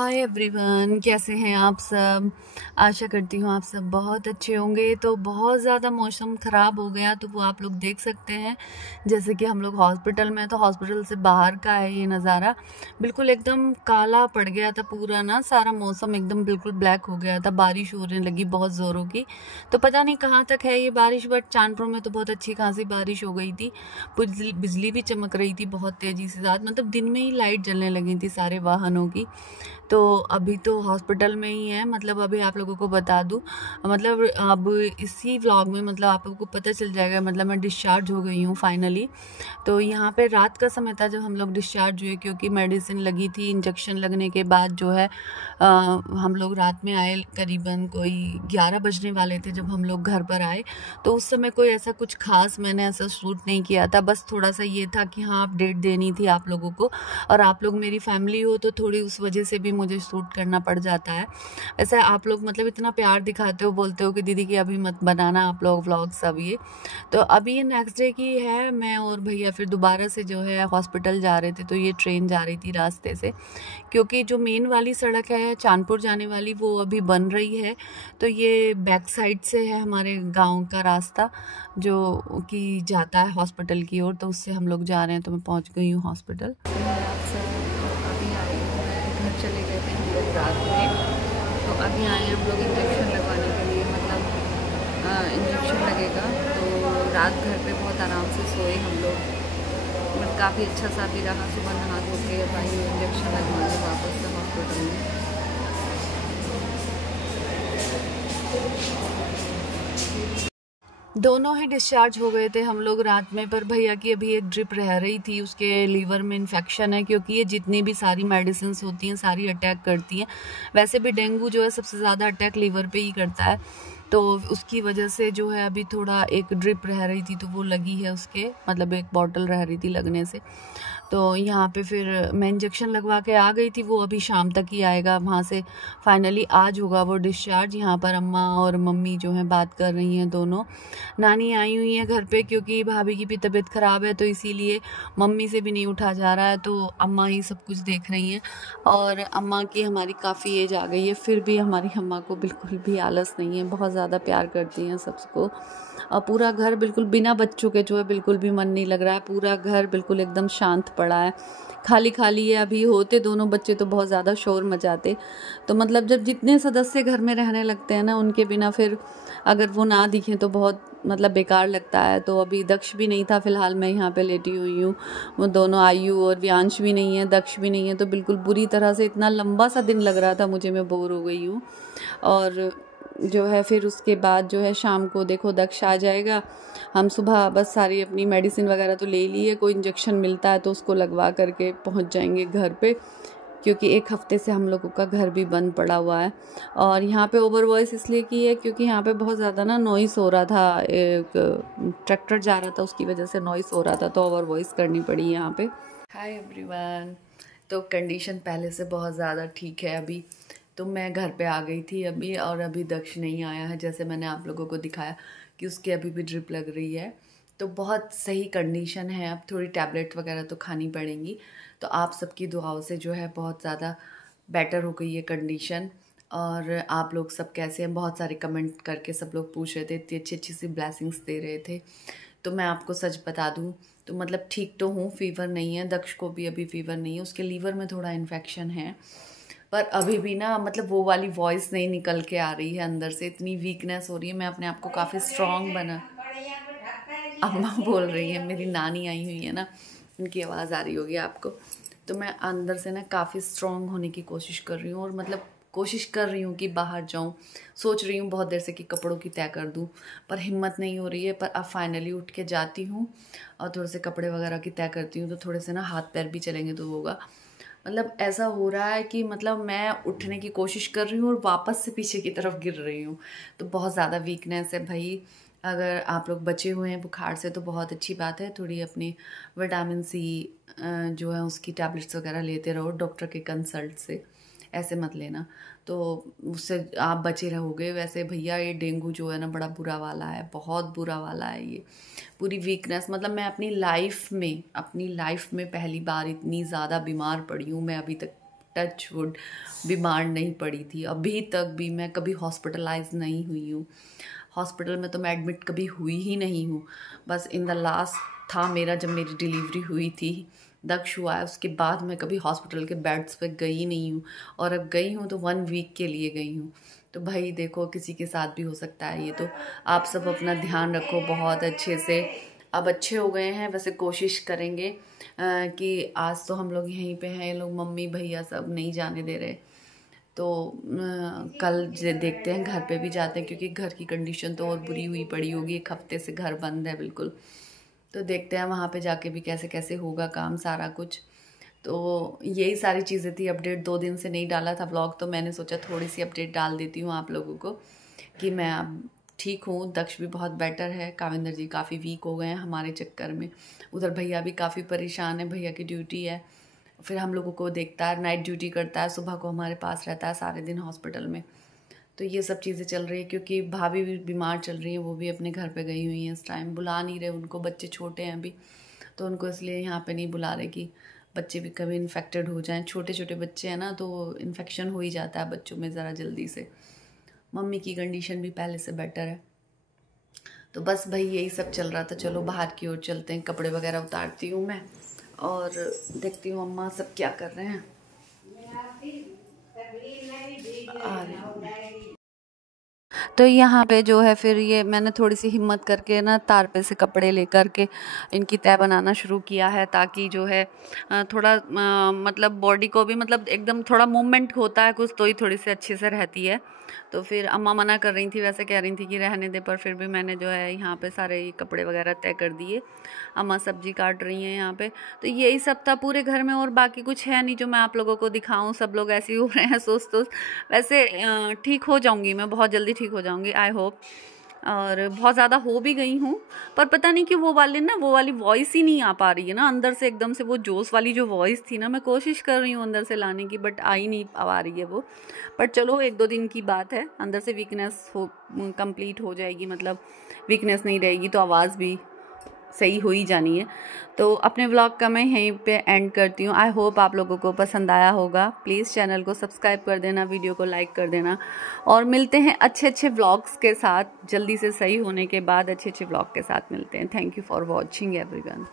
Hi everyone, कैसे हैं आप सब। आशा करती हूँ आप सब बहुत अच्छे होंगे। तो बहुत ज़्यादा मौसम ख़राब हो गया, तो वो आप लोग देख सकते हैं। जैसे कि हम लोग हॉस्पिटल में, तो हॉस्पिटल से बाहर का है ये नज़ारा। बिल्कुल एकदम काला पड़ गया था पूरा ना, सारा मौसम एकदम बिल्कुल ब्लैक हो गया था। बारिश होने लगी बहुत ज़ोरों की। तो पता नहीं कहाँ तक है ये बारिश, बट चांदपुर में तो बहुत अच्छी खासी बारिश हो गई थी। बिजली भी चमक रही थी बहुत तेज़ी से साथ, मतलब दिन में ही लाइट जलने लगी थी सारे वाहनों की। तो अभी तो हॉस्पिटल में ही है। मतलब अभी आप लोगों को बता दूं, मतलब अब इसी व्लॉग में मतलब आप लोगों को पता चल जाएगा, मतलब मैं डिस्चार्ज हो गई हूँ फाइनली। तो यहाँ पे रात का समय था जब हम लोग डिस्चार्ज हुए, क्योंकि मेडिसिन लगी थी। इंजेक्शन लगने के बाद जो है हम लोग रात में आए, करीबन कोई 11 बजने वाले थे जब हम लोग घर पर आए। तो उस समय कोई ऐसा कुछ खास मैंने ऐसा शूट नहीं किया था, बस थोड़ा सा ये था कि हाँ अपडेट देनी थी आप लोगों को, और आप लोग मेरी फैमिली हो तो थोड़ी उस वजह से भी मुझे शूट करना पड़ जाता है। ऐसा आप लोग मतलब इतना प्यार दिखाते हो, बोलते हो कि दीदी की अभी मत बनाना आप लोग व्लॉग सब ये। तो अभी ये नेक्स्ट डे की है। मैं और भैया फिर दोबारा से जो है हॉस्पिटल जा रहे थे, तो ये ट्रेन जा रही थी रास्ते से, क्योंकि जो मेन वाली सड़क है चांदपुर जाने वाली वो अभी बन रही है। तो ये बैक साइड से है हमारे गांव का रास्ता जो कि जाता है हॉस्पिटल की ओर। तो उससे हम लोग जा रहे हैं। तो मैं पहुंच गई हूँ हॉस्पिटल। अभी आई हूँ मैं, घर चले गए थे हम लोग रात में। तो अभी आए हैं हम लोग इंजेक्शन लगवाने के लिए, मतलब इंजेक्शन लगेगा। तो रात घर पे बहुत आराम से सोए हम लोग, बट काफ़ी अच्छा सा भी रहा। सुबह नहा धो के भाई इंजेक्शन लगवाने वापस से हॉस्पिटल में। दोनों ही डिस्चार्ज हो गए थे हम लोग रात में, पर भैया की अभी एक ड्रिप रह रही थी, उसके लीवर में इन्फेक्शन है। क्योंकि ये जितनी भी सारी मेडिसिन होती हैं सारी अटैक करती हैं। वैसे भी डेंगू जो है सबसे ज़्यादा अटैक लीवर पे ही करता है। तो उसकी वजह से जो है अभी थोड़ा एक ड्रिप रह रही थी, तो वो लगी है उसके, मतलब एक बॉटल रह रही थी लगने से। तो यहाँ पे फिर मैं इंजेक्शन लगवा के आ गई थी, वो अभी शाम तक ही आएगा वहाँ से। फाइनली आज होगा वो डिस्चार्ज। यहाँ पर अम्मा और मम्मी जो हैं बात कर रही हैं दोनों। नानी आई हुई है घर पे, क्योंकि भाभी की भी तबीयत ख़राब है, तो इसीलिए मम्मी से भी नहीं उठा जा रहा है, तो अम्मा ही सब कुछ देख रही हैं। और अम्मा की हमारी काफ़ी एज आ गई है, फिर भी हमारी अम्मा को बिल्कुल भी आलस नहीं है, बहुत ज़्यादा प्यार करती हैं सबको। और पूरा घर बिल्कुल बिना बच्चों के जो है बिल्कुल भी मन नहीं लग रहा है। पूरा घर बिल्कुल एकदम शांत पड़ा है, खाली खाली है। अभी होते दोनों बच्चे तो बहुत ज़्यादा शोर मचाते। तो मतलब जब जितने सदस्य घर में रहने लगते हैं ना, उनके बिना फिर अगर वो ना दिखें तो बहुत मतलब बेकार लगता है। तो अभी दक्ष भी नहीं था, फ़िलहाल मैं यहाँ पे लेटी हुई हूँ। वो दोनों आयु और व्यांश भी नहीं है, दक्ष भी नहीं है। तो बिल्कुल बुरी तरह से इतना लंबा सा दिन लग रहा था मुझे, मैं बोर हो गई हूँ। और जो है फिर उसके बाद जो है शाम को देखो दक्ष आ जाएगा। हम सुबह बस सारी अपनी मेडिसिन वगैरह तो ले ली है, कोई इंजेक्शन मिलता है तो उसको लगवा करके पहुंच जाएंगे घर पे, क्योंकि एक हफ्ते से हम लोगों का घर भी बंद पड़ा हुआ है। और यहाँ पे ओवर वॉइस इसलिए की है क्योंकि यहाँ पे बहुत ज़्यादा ना नॉइस हो रहा था, एक ट्रैक्टर जा रहा था उसकी वजह से नॉइस हो रहा था, तो ओवर वॉइस करनी पड़ी यहाँ पे। Hi everyone. तो कंडीशन पहले से बहुत ज़्यादा ठीक है अभी। तो मैं घर पे आ गई थी अभी, और अभी दक्ष नहीं आया है, जैसे मैंने आप लोगों को दिखाया कि उसकी अभी भी ड्रिप लग रही है। तो बहुत सही कंडीशन है। अब थोड़ी टैबलेट वगैरह तो खानी पड़ेंगी। तो आप सबकी दुआओं से जो है बहुत ज़्यादा बेटर हो गई है कंडीशन। और आप लोग सब कैसे हैं, बहुत सारे कमेंट करके सब लोग पूछ रहे थे, इतनी अच्छी अच्छी सी ब्लेसिंग्स दे रहे थे। तो मैं आपको सच बता दूं तो मतलब ठीक तो हूँ, फीवर नहीं है। दक्ष को भी अभी फीवर नहीं है, उसके लीवर में थोड़ा इन्फेक्शन है, पर अभी भी ना मतलब वो वाली वॉइस नहीं निकल के आ रही है अंदर से, इतनी वीकनेस हो रही है। मैं अपने आप को काफ़ी स्ट्रॉन्ग बना। अम्मा बोल रही है, मेरी नानी आई हुई है ना, उनकी आवाज़ आ रही होगी आपको। तो मैं अंदर से ना काफ़ी स्ट्रॉन्ग होने की कोशिश कर रही हूँ, और मतलब कोशिश कर रही हूँ कि बाहर जाऊँ। सोच रही हूँ बहुत देर से कि कपड़ों की तय कर दूँ, पर हिम्मत नहीं हो रही है। पर अब फाइनली उठ के जाती हूँ और थोड़े से कपड़े वगैरह की तय करती हूँ, तो थोड़े से ना हाथ पैर भी चलेंगे तो होगा। मतलब ऐसा हो रहा है कि मतलब मैं उठने की कोशिश कर रही हूँ और वापस से पीछे की तरफ गिर रही हूँ। तो बहुत ज़्यादा वीकनेस है भाई। अगर आप लोग बचे हुए हैं बुखार से तो बहुत अच्छी बात है। थोड़ी अपनी विटामिन सी जो है उसकी टैबलेट्स वगैरह लेते रहो डॉक्टर के कंसल्ट से, ऐसे मत लेना, तो उससे आप बचे रहोगे। वैसे भैया ये डेंगू जो है ना बड़ा बुरा वाला है, बहुत बुरा वाला है ये। पूरी वीकनेस, मतलब मैं अपनी लाइफ में पहली बार इतनी ज़्यादा बीमार पड़ी हूँ मैं अभी तक टच वुड बीमार नहीं पड़ी थी। अभी तक भी मैं कभी हॉस्पिटलाइज नहीं हुई हूँ। हॉस्पिटल में तो मैं एडमिट कभी हुई ही नहीं हूँ। बस इन द लास्ट था मेरा, जब मेरी डिलीवरी हुई थी, दक्ष हुआ है, उसके बाद मैं कभी हॉस्पिटल के बेड्स पे गई नहीं हूँ। और अब गई हूँ तो 1 वीक के लिए गई हूँ। तो भाई देखो, किसी के साथ भी हो सकता है ये। तो आप सब अपना ध्यान रखो बहुत अच्छे से। अब अच्छे हो गए हैं, वैसे कोशिश करेंगे कि आज तो हम लोग यहीं पे हैं, ये लोग मम्मी भैया सब नहीं जाने दे रहे। तो कल देखते हैं, घर पे भी जाते हैं, क्योंकि घर की कंडीशन तो और बुरी हुई पड़ी होगी। 1 हफ्ते से घर बंद है बिल्कुल। तो देखते हैं वहाँ पे जाके भी कैसे कैसे होगा काम सारा कुछ। तो यही सारी चीज़ें थी। अपडेट 2 दिन से नहीं डाला था व्लॉग, तो मैंने सोचा थोड़ी सी अपडेट डाल देती हूँ आप लोगों को कि मैं अब ठीक हूँ। दक्ष भी बहुत बेटर है, काविंदर जी काफ़ी वीक हो गए हैं हमारे चक्कर में। उधर भैया भी काफ़ी परेशान है, भैया की ड्यूटी है, फिर हम लोगों को देखता है, नाइट ड्यूटी करता है, सुबह को हमारे पास रहता है सारे दिन हॉस्पिटल में। तो ये सब चीज़ें चल रही है, क्योंकि भाभी भी बीमार चल रही है, वो भी अपने घर पे गई हुई हैं इस टाइम। बुला नहीं रहे उनको, बच्चे छोटे हैं अभी, तो उनको इसलिए यहाँ पे नहीं बुला रहे कि बच्चे भी कभी इन्फेक्टेड हो जाएं। छोटे छोटे बच्चे हैं ना, तो इन्फेक्शन हो ही जाता है बच्चों में ज़रा जल्दी से। मम्मी की कंडीशन भी पहले से बेटर है। तो बस भाई यही सब चल रहा था। चलो बाहर की ओर चलते हैं, कपड़े वगैरह उतारती हूँ मैं और देखती हूँ अम्मा सब क्या कर रहे हैं। तो यहाँ पे जो है फिर ये मैंने थोड़ी सी हिम्मत करके ना तार पे से कपड़े लेकर के इनकी तह बनाना शुरू किया है, ताकि जो है थोड़ा मतलब बॉडी को भी मतलब एकदम थोड़ा मूवमेंट होता है कुछ, तो ही थोड़ी सी अच्छे से रहती है। तो फिर अम्मा मना कर रही थी, वैसे कह रही थी कि रहने दे, पर फिर भी मैंने जो है यहाँ पे सारे कपड़े वगैरह तय कर दिए। अम्मा सब्जी काट रही हैं यहाँ पे। तो यही सब था पूरे घर में, और बाकी कुछ है नहीं जो मैं आप लोगों को दिखाऊं। सब लोग ऐसे ही हो रहे हैं सोच। वैसे ठीक हो जाऊंगी मैं, बहुत जल्दी ठीक हो जाऊंगी, आई होप। और बहुत ज़्यादा हो भी गई हूँ, पर पता नहीं कि वो वाली वॉइस ही नहीं आ पा रही है ना अंदर से एकदम से। वो जोश वाली जो वॉइस थी ना, मैं कोशिश कर रही हूँ अंदर से लाने की, बट आ ही नहीं आ रही है वो। पर चलो 1-2 दिन की बात है, अंदर से वीकनेस कंप्लीट हो जाएगी, मतलब वीकनेस नहीं रहेगी तो आवाज़ भी सही हो ही जानी है। तो अपने व्लॉग का मैं यहीं पे एंड करती हूँ। आई होप आप लोगों को पसंद आया होगा। प्लीज़ चैनल को सब्सक्राइब कर देना, वीडियो को लाइक कर देना, और मिलते हैं अच्छे व्लॉग्स के साथ। जल्दी से सही होने के बाद अच्छे व्लॉग के साथ मिलते हैं। Thank you for watching everyone.